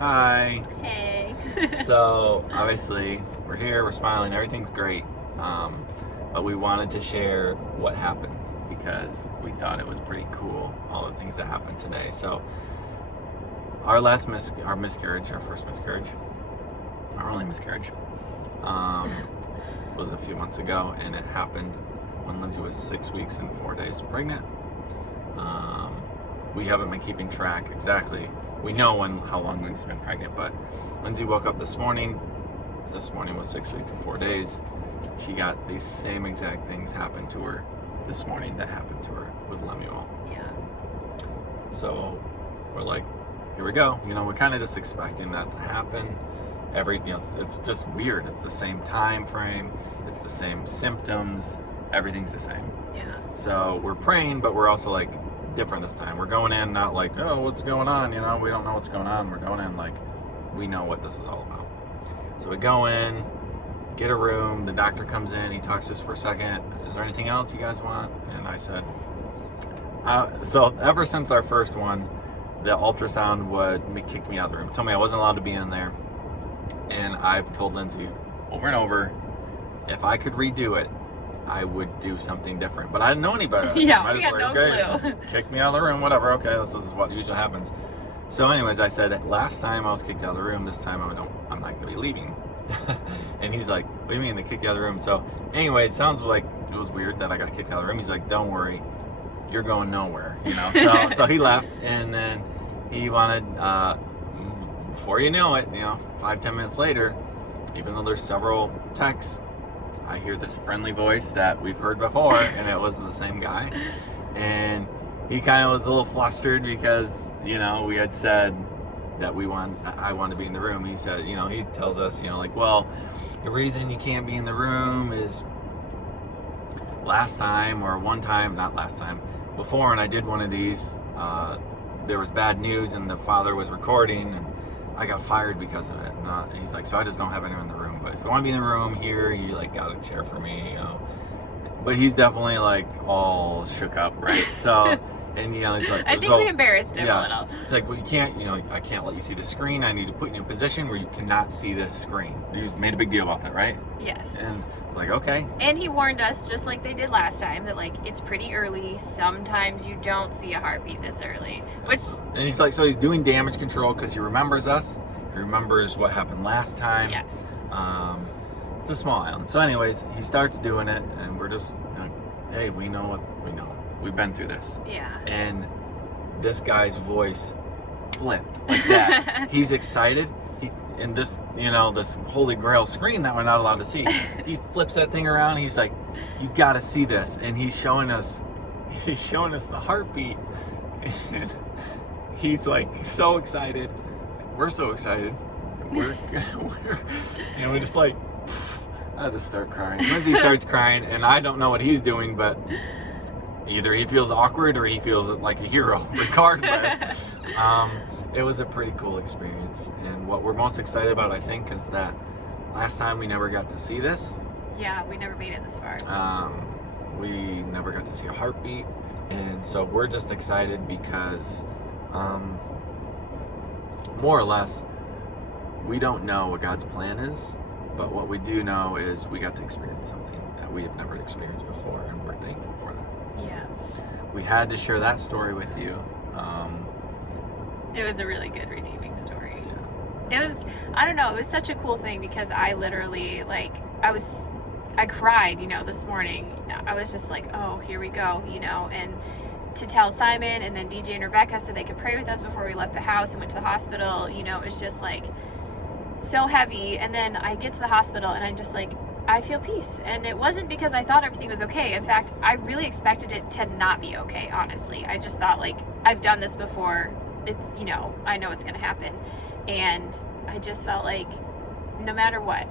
Hi. Hey. So, obviously, we're here, we're smiling, everything's great. But we wanted to share what happened because we thought it was pretty cool, all the things that happened today. So, our miscarriage, our first miscarriage, our only miscarriage, was a few months ago, and it happened when Lindsay was 6 weeks and 4 days pregnant. We haven't been keeping track exactly. We know how long Lindsay's been pregnant, but Lindsay woke up this morning. This morning was 6 weeks and 4 days. She got these same exact things happen to her this morning that happened to her with Lemuel. Yeah. So we're like, here we go. We're kind of just expecting that to happen. It's just weird. It's the same time frame. It's the same symptoms. Everything's the same. Yeah. So we're praying, but we're also like different this time. We're going in not like, oh, what's going on? We don't know what's going on. We're going in like we know what this is all about. So we go in, get a room. The doctor comes in. He talks to us for a second. Is there anything else you guys want? And I said, so ever since our first one, the ultrasound would kick me out of the room. Told me I wasn't allowed to be in there. And I've told Lindsay over and over, if I could redo it, I would do something different. But I didn't know any better at the time. I just had no clue. Kick me out of the room, whatever. Okay, this is what usually happens. So anyways, I said, last time I was kicked out of the room, this time I'm not going to be leaving. And he's like, what do you mean they kicked you out of the room? So anyway, it sounds like it was weird that I got kicked out of the room. He's like, don't worry, you're going nowhere. So he left, and then he wanted, before you know it, 5-10 minutes later, even though there's several texts, I hear this friendly voice that we've heard before, and it was the same guy. And he kind of was a little flustered because, we had said that I want to be in the room. He said, he tells us, well, the reason you can't be in the room is before, and I did one of these, there was bad news and the father was recording, and I got fired because of it. And he's like, so I just don't have anyone in the room. But if you want to be in the room here, you got a chair for me, But he's definitely all shook up, right? So, and he's like, I think we embarrassed him a little. It's like, well, you can't, I can't let you see the screen. I need to put you in a position where you cannot see this screen. He made a big deal about that, right? Yes. And okay. And he warned us, just like they did last time, that it's pretty early. Sometimes you don't see a heartbeat this early. And he's like, so he's doing damage control because he remembers us. He remembers what happened last time. Yes. It's a small island. So anyways, he starts doing it, and we're just like, hey, we know what we know. We've been through this. Yeah. And this guy's voice flipped like that. He's excited. In this, this holy grail screen that we're not allowed to see, he flips that thing around. He's like, you got to see this. And he's showing us the heartbeat. And he's so excited. We're so excited. We're just like, I just start crying. Lindsay starts crying, and I don't know what he's doing, but either he feels awkward or he feels like a hero. Regardless, it was a pretty cool experience. And what we're most excited about, I think, is that last time we never got to see this. Yeah, we never made it this far. We never got to see a heartbeat, and so we're just excited because, more or less, we don't know what God's plan is, but what we do know is we got to experience something that we have never experienced before, and we're thankful for that. So yeah. We had to share that story with you. It was a really good redeeming story. Yeah. It was, I don't know, it was such a cool thing because I literally, I cried, this morning. I was just like, oh, here we go, and to tell Simon and then DJ and Rebecca so they could pray with us before we left the house and went to the hospital, it was just so heavy. And then I get to the hospital and I'm just like, I feel peace. And it wasn't because I thought everything was okay. In fact, I really expected it to not be okay, honestly. I just thought I've done this before. It's, I know it's going to happen. And I just felt like no matter what,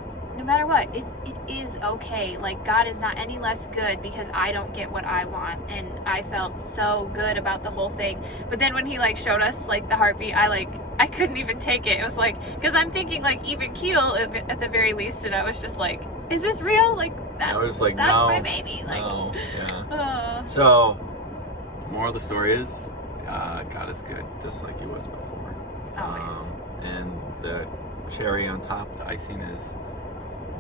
it is okay. God is not any less good because I don't get what I want. And I felt so good about the whole thing. But then when he showed us the heartbeat, I couldn't even take it. It was because I'm thinking even keel at the very least. And I was just like, is this real? I was like, that's no, my baby. no, yeah. So, moral of the story is, God is good, just like He was before. Always. And the cherry on top, the icing is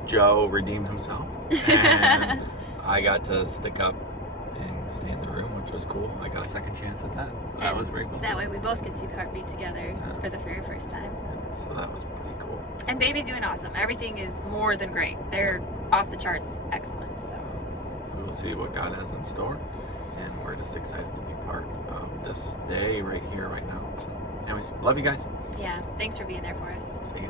Joe redeemed himself. And I got to stick up and stay in the room, which was cool. I got a second chance at that. That was pretty cool. That way we both could see the heartbeat together for the very first time. So that was pretty cool. And baby's doing awesome. Everything is more than great. They're off the charts excellent. So we'll see what God has in store. And we're just excited to be part of this day right here, right now. So anyways, love you guys. yeah, thanks for being there for us. See ya.